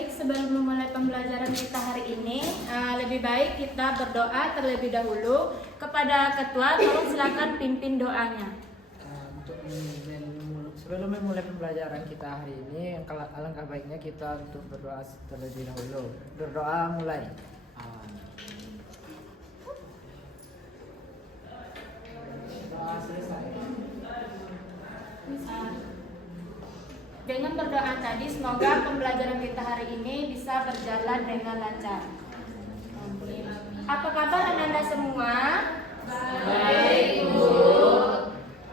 Baik, sebelum memulai pembelajaran kita hari ini, lebih baik kita berdoa terlebih dahulu. Kepada ketua, tolong silakan pimpin doanya. Sebelum memulai pembelajaran kita hari ini, alangkah baiknya kita untuk berdoa terlebih dahulu. Berdoa mulai. Doa selesai. Dengan berdoa tadi, semoga pembelajaran kita hari ini bisa berjalan dengan lancar. Apa kabar anak-anak semua? Baik, Bu.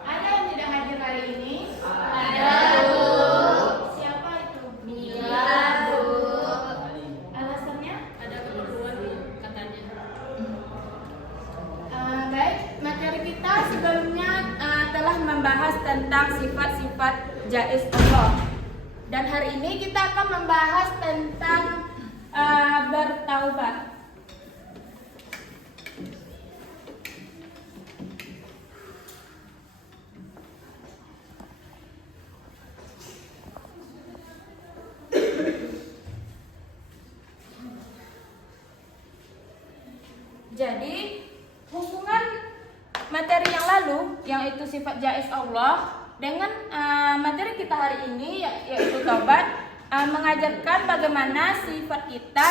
Ada yang tidak hadir hari ini? Ada, Bu. Siapa itu? Mila, Bu. Alasannya? Ada keperluan, Bu, katanya. Baik, materi kita sebelumnya telah membahas tentang sifat-sifat jaiz Allah. Dan hari ini kita akan membahas tentang bertaubat. Jadi, hubungan materi yang lalu, yang itu sifat jaiz Allah, dengan materi kita hari ini yaitu taubat, mengajarkan bagaimana sifat kita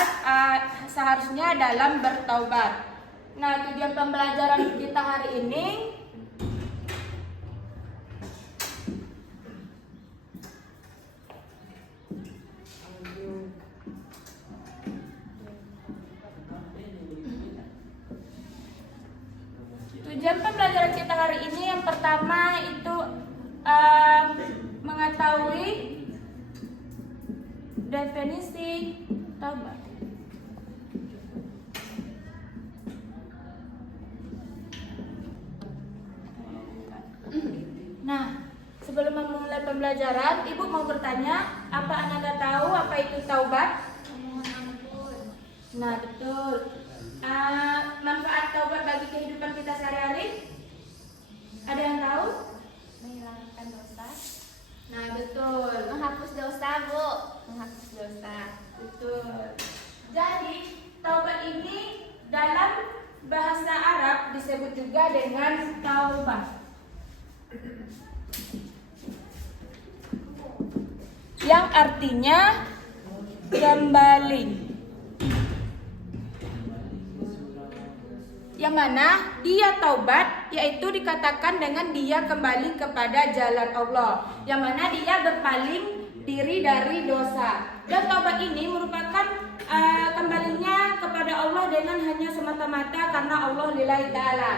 seharusnya dalam bertaubat. Nah, tujuan pembelajaran kita hari ini yang pertama itu mengetahui definisi taubat. Nah, sebelum memulai pembelajaran, Ibu mau bertanya, apa Anda tahu apa itu taubat? Nah, betul. Manfaat taubat bagi kehidupan kita sehari-hari? Ada yang tahu? Menghilangkan dosa. Nah, betul. Menghapus dosa, Bu. Menghapus dosa. Betul. Jadi, taubat ini dalam bahasa Arab disebut juga dengan taubat, yang artinya kembali. Yang mana dia taubat yaitu dikatakan dengan dia kembali kepada jalan Allah, yang mana dia berpaling diri dari dosa. Dan taubat ini merupakan kembalinya kepada Allah dengan hanya semata-mata karena Allah lillahi ta'ala.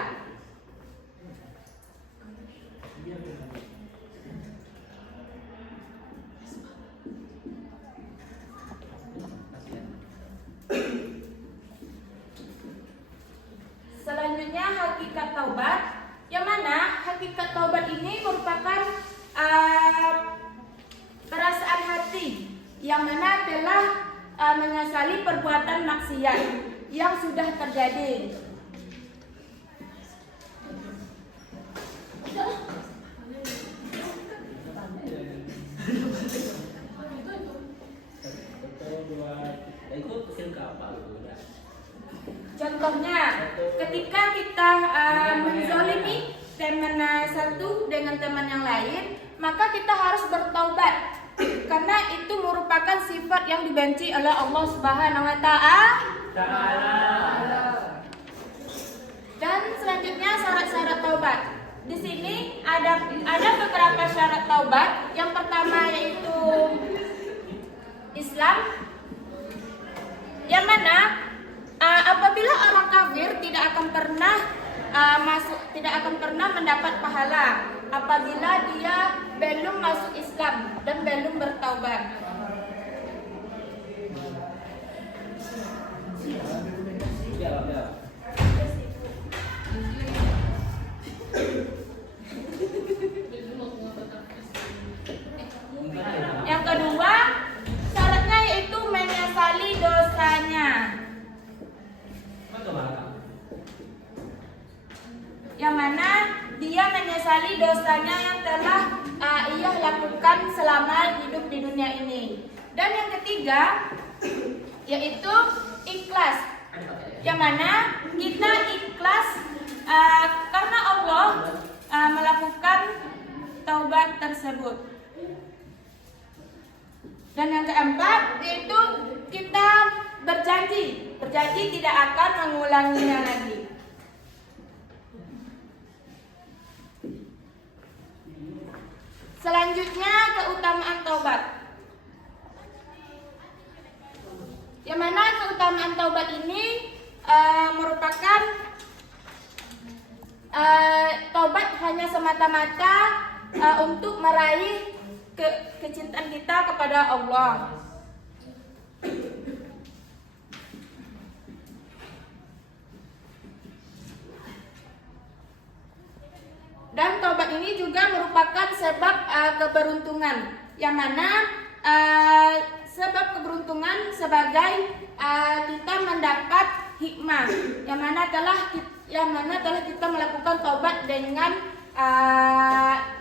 Selanjutnya hakikat taubat, yang mana hakikat taubat ini merupakan perasaan hati yang mana telah menyesali perbuatan maksiat yang sudah terjadi. Contohnya, ketika kita menzalimi teman satu dengan teman yang lain, maka kita harus bertaubat, karena itu merupakan sifat yang dibenci oleh Allah Subhanahu wa Ta'ala. Dan selanjutnya syarat-syarat taubat. Di sini ada beberapa syarat taubat. Yang pertama yaitu Islam, yang mana apabila orang kafir tidak akan pernah mendapat pahala apabila dia belum masuk Islam dan belum bertaubat. Yang kedua, syaratnya yaitu menyesali dosanya, yang mana dia menyesali dosanya yang telah ia lakukan selama hidup hidup di dunia ini. Dan yang ketiga yaitu ikhlas, yang mana kita ikhlas karena Allah melakukan taubat tersebut. Dan yang keempat yaitu kita berjanji tidak akan mengulanginya lagi. Selanjutnya keutamaan taubat. Yang mana keutamaan taubat ini merupakan taubat hanya semata-mata untuk meraih kecintaan kita kepada Allah. Dan taubat ini juga merupakan sebab keberuntungan, yang mana sebab keberuntungan sebagai kita mendapat hikmah, yang mana telah kita melakukan taubat dengan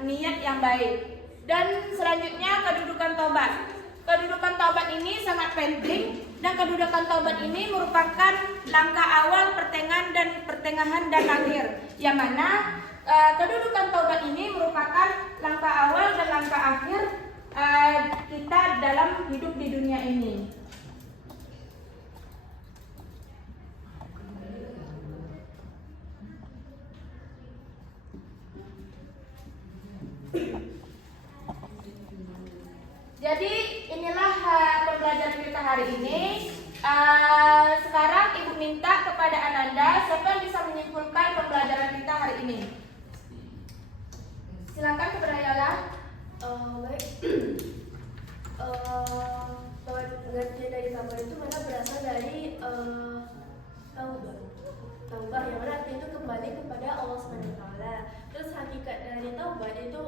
niat yang baik. Dan selanjutnya kedudukan taubat. Kedudukan taubat ini sangat penting, dan kedudukan taubat ini merupakan langkah awal, pertengahan dan akhir, yang mana kedudukan taubat ini merupakan langkah awal dan langkah akhir kita dalam hidup di dunia ini. Jadi inilah pembelajaran kita hari ini. Sekarang Ibu minta kepada Ananda, siapa yang bisa menyimpulkan pembelajaran kita hari ini? Silakan kepada Yala. Baik. Pengertian dari taubat itu mana berasal dari taubat yang mana artinya itu kembali kepada Allah SWT. Terus hakikat dari taubat itu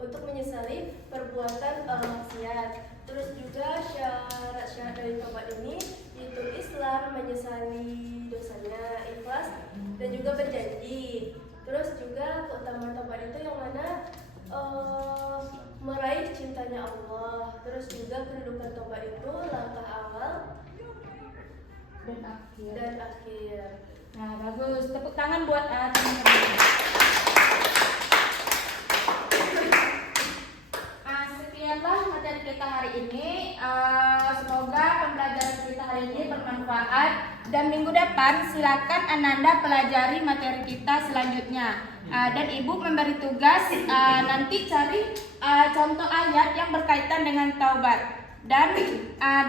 untuk menyesali perbuatan maksiat. Terus juga syarat-syarat dari taubat ini yaitu Islam, menyesali dosanya, ikhlas, dan juga berjanji. Terus juga keutamaan taubat itu yang mana meraih cintanya Allah. Terus juga kedudukan taubat itu langkah awal dan akhir. Nah, bagus. Tepuk tangan buat teman-teman. Sekianlah materi kita hari ini. Semoga pembelajaran kita hari ini bermanfaat. Dan minggu depan silakan Ananda pelajari materi kita selanjutnya. Dan Ibu memberi tugas nanti cari contoh ayat yang berkaitan dengan taubat dan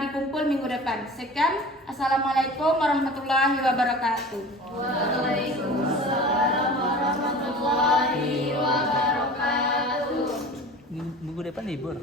dikumpul minggu depan. Sekian, assalamualaikum warahmatullahi wabarakatuh. Waalaikumsalam warahmatullahi wabarakatuh. Minggu depan libur.